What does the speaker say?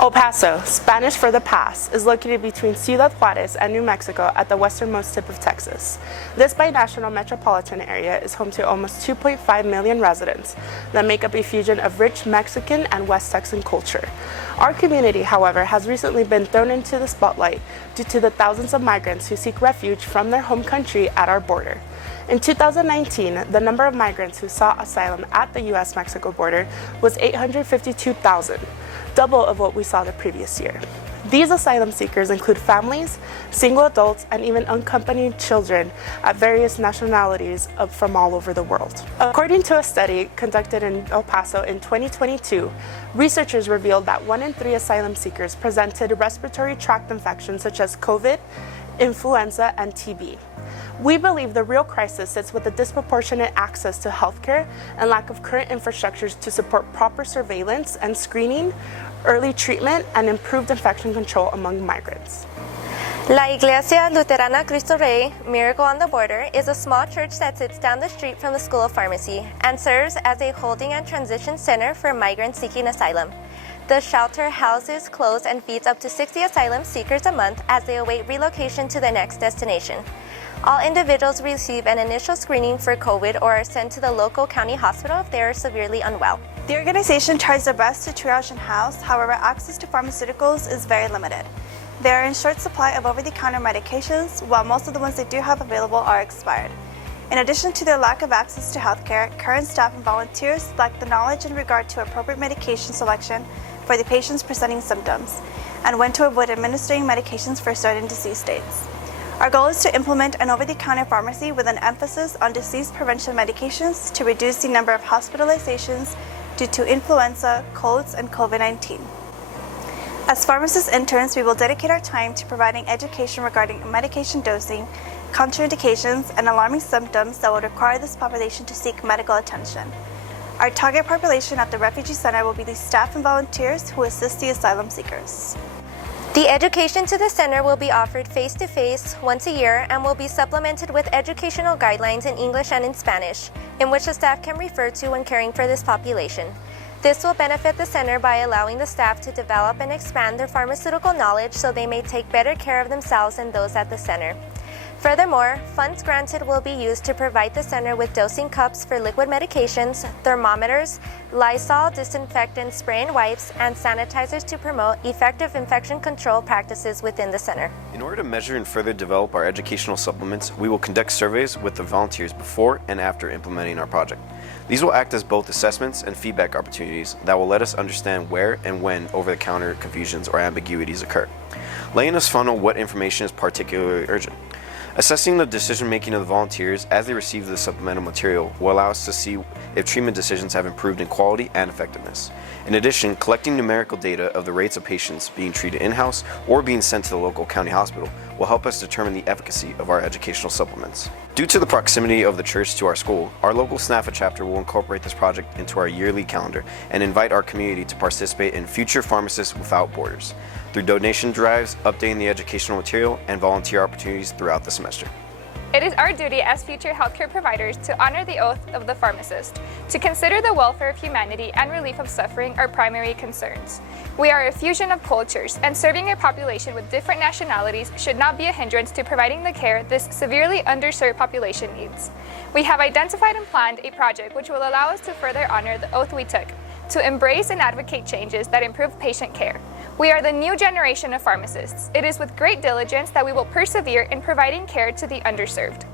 El Paso, Spanish for the Pass, is located between Ciudad Juarez and New Mexico at the westernmost tip of Texas. This binational metropolitan area is home to almost 2.5 million residents that make up a fusion of rich Mexican and West Texan culture. Our community, however, has recently been thrown into the spotlight due to the thousands of migrants who seek refuge from their home country at our border. In 2019, the number of migrants who sought asylum at the U.S.-Mexico border was 852,000, double of what we saw the previous year. These asylum seekers include families, single adults, and even unaccompanied children at various nationalities from all over the world. According to a study conducted in El Paso in 2022, researchers revealed that 1 in 3 asylum seekers presented respiratory tract infections such as COVID, influenza, and TB. We believe the real crisis sits with the disproportionate access to healthcare and lack of current infrastructures to support proper surveillance and screening, early treatment, and improved infection control among migrants. La Iglesia Luterana Cristo Rey, Miracle on the Border, is a small church that sits down the street from the School of Pharmacy and serves as a holding and transition center for migrants seeking asylum. The shelter houses, clothes, and feeds up to 60 asylum seekers a month as they await relocation to the next destination. All individuals receive an initial screening for COVID or are sent to the local county hospital if they are severely unwell. The organization tries their best to triage and house, however, access to pharmaceuticals is very limited. They are in short supply of over-the-counter medications, while most of the ones they do have available are expired. In addition to their lack of access to healthcare, current staff and volunteers lack the knowledge in regard to appropriate medication selection for the patients presenting symptoms, and when to avoid administering medications for certain disease states. Our goal is to implement an over-the-counter pharmacy with an emphasis on disease prevention medications to reduce the number of hospitalizations due to influenza, colds, and COVID-19. As pharmacist interns, we will dedicate our time to providing education regarding medication dosing, contraindications, and alarming symptoms that would require this population to seek medical attention. Our target population at the refugee center will be the staff and volunteers who assist the asylum seekers. The education to the center will be offered face-to-face once a year and will be supplemented with educational guidelines in English and in Spanish, in which the staff can refer to when caring for this population. This will benefit the center by allowing the staff to develop and expand their pharmaceutical knowledge so they may take better care of themselves and those at the center. Furthermore, funds granted will be used to provide the center with dosing cups for liquid medications, thermometers, Lysol disinfectant spray and wipes, and sanitizers to promote effective infection control practices within the center. In order to measure and further develop our educational supplements, we will conduct surveys with the volunteers before and after implementing our project. These will act as both assessments and feedback opportunities that will let us understand where and when over-the-counter confusions or ambiguities occur, letting us funnel what information is particularly urgent. Assessing the decision-making of the volunteers as they receive the supplemental material will allow us to see if treatment decisions have improved in quality and effectiveness. In addition, collecting numerical data of the rates of patients being treated in-house or being sent to the local county hospital will help us determine the efficacy of our educational supplements. Due to the proximity of the church to our school, our local SNPhA chapter will incorporate this project into our yearly calendar and invite our community to participate in future Pharmacists Without Borders through donation drives, updating the educational material, and volunteer opportunities throughout the semester. It is our duty as future healthcare providers to honor the oath of the pharmacist, to consider the welfare of humanity and relief of suffering our primary concerns. We are a fusion of cultures, and serving a population with different nationalities should not be a hindrance to providing the care this severely underserved population needs. We have identified and planned a project which will allow us to further honor the oath we took, to embrace and advocate changes that improve patient care. We are the new generation of pharmacists. It is with great diligence that we will persevere in providing care to the underserved.